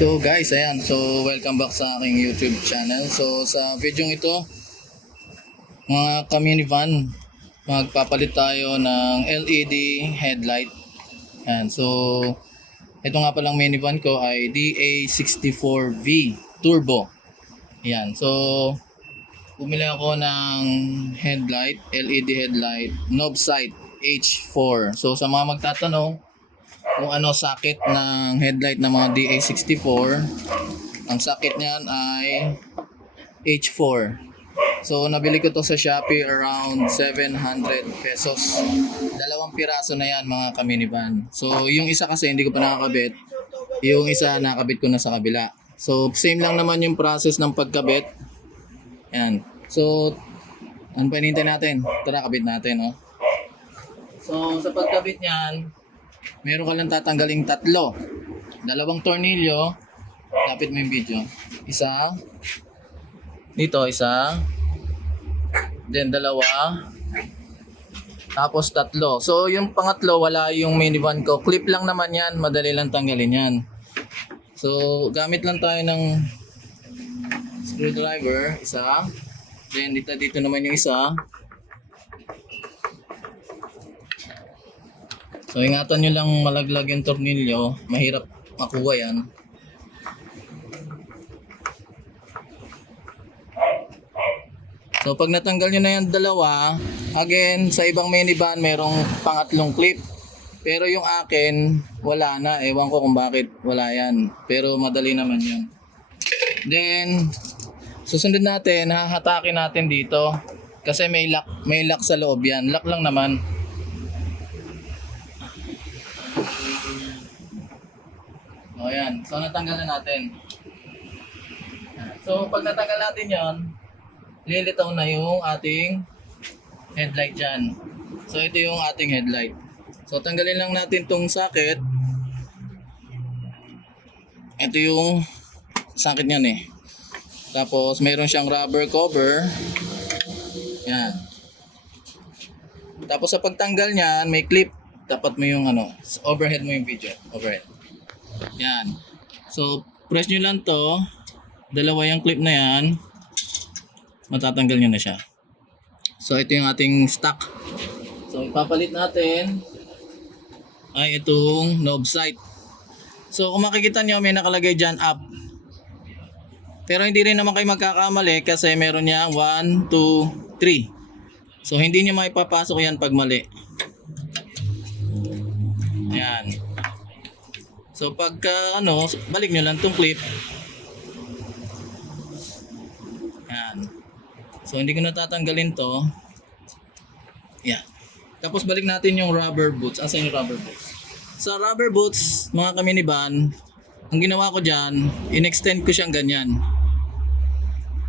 So guys, ayan. So welcome back sa aking YouTube channel. So sa video ito, mga ka-minivan, magpapalit tayo ng LED headlight. Ayan. So ito nga palang minivan ko ay DA64V Turbo. Ayan. So bumili ako ng headlight, LED headlight, knob sight H4. So sa mga magtatanong kung ano socket ng headlight ng mga DA64, ang socket niyan ay H4. So nabili ko to sa Shopee around 700 pesos. Dalawang piraso na yan mga ka-minivan. So yung isa kasi hindi ko pa nakakabit, yung isa nakabit ko na sa kabila. So same lang naman yung process ng pagkabit. Yan. So ano pa hinihintay natin? Tara, kabit natin, oh. So sa pagkabit niyan, meron ka lang tatanggaling tatlo. Dalawang tornilyo. Lapit mo yung video. Isa. Dito, isa. Then dalawa. Tapos tatlo. So yung pangatlo, wala yung minivan ko. Clip lang naman yan. Madali lang tanggalin yan. So gamit lang tayo ng screwdriver. Isa. Then dito naman yung isa. So ingatan nyo lang malaglag yung tornilyo, mahirap makuha yan. So pag natanggal nyo na yung dalawa, again sa ibang minivan merong pangatlong clip. Pero yung akin wala na, ewan ko kung bakit wala yan. Pero madali naman yun. Then susunod natin, hahatakin natin dito. Kasi may lock sa loob yan. Lock lang naman. O yan. So natanggal na natin. So pag natanggal natin yan, lilitaw na yung ating headlight dyan. So ito yung ating headlight. So tanggalin lang natin tong socket. Ito yung socket nyan eh. Tapos mayroon siyang rubber cover. Yan. Tapos sa pagtanggal niyan, may clip. Tapat mo yung overhead mo yung video. Overhead. Yan. So, press nyo lang to. Dalawa yung clip na yan. Matatanggal nyo na siya. So, ito yung ating stock. So, ipapalit natin ay itong knob sight. So, kung makikita nyo, may nakalagay dyan up. Pero hindi rin naman kayo magkakamali kasi meron niya 1, 2, 3. So, hindi nyo maipapasok yan pag mali. Ayan. So pagka balik nyo lang tong clip. Yan. So hindi ko natatanggalin to. Yan. Tapos balik natin yung rubber boots. Asan yung rubber boots? Sa rubber boots, mga ka-minivan, ang ginawa ko dyan, in-extend ko siyang ganyan.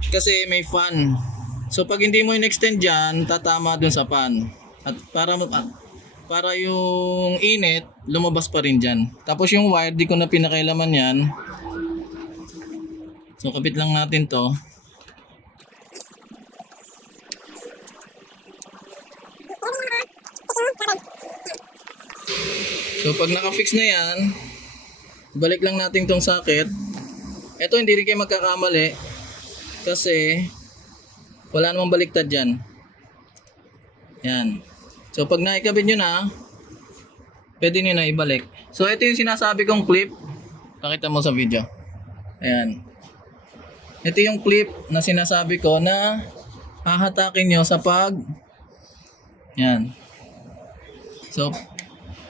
Kasi may fan. So pag hindi mo in-extend dyan, tatama dun sa fan. At para yung init, lumabas pa rin dyan. Tapos yung wire, di ko na pinakailaman yan. So kapit lang natin to. So pag nakafix na yan, balik lang natin tong socket. Ito hindi rin kayo magkakamali kasi wala namang baliktad dyan. Yan. So pag naikabit nyo na, pwede nyo na ibalik. So ito yung sinasabi kong clip. Pakita mo sa video. Ayan. Ito yung clip na sinasabi ko na hahatakin nyo sa yan. So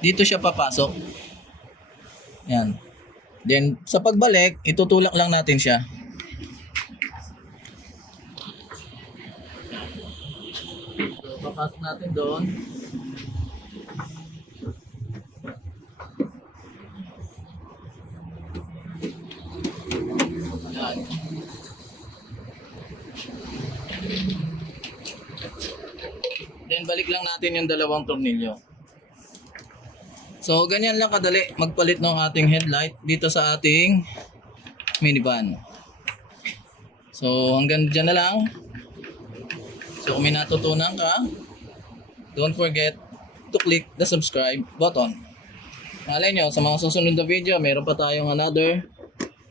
dito siya papasok. Yan. Then sa pagbalik, itutulak lang natin siya. So papasok natin doon. Then balik lang natin yung dalawang tornilyo. So ganyan lang kadali magpalit ng ating headlight dito sa ating minivan. So hanggang dyan na lang. So kung may natutunan ka, don't forget to click the subscribe button. Malay nyo, sa mga susunod na video, meron pa tayong another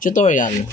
Tutorial.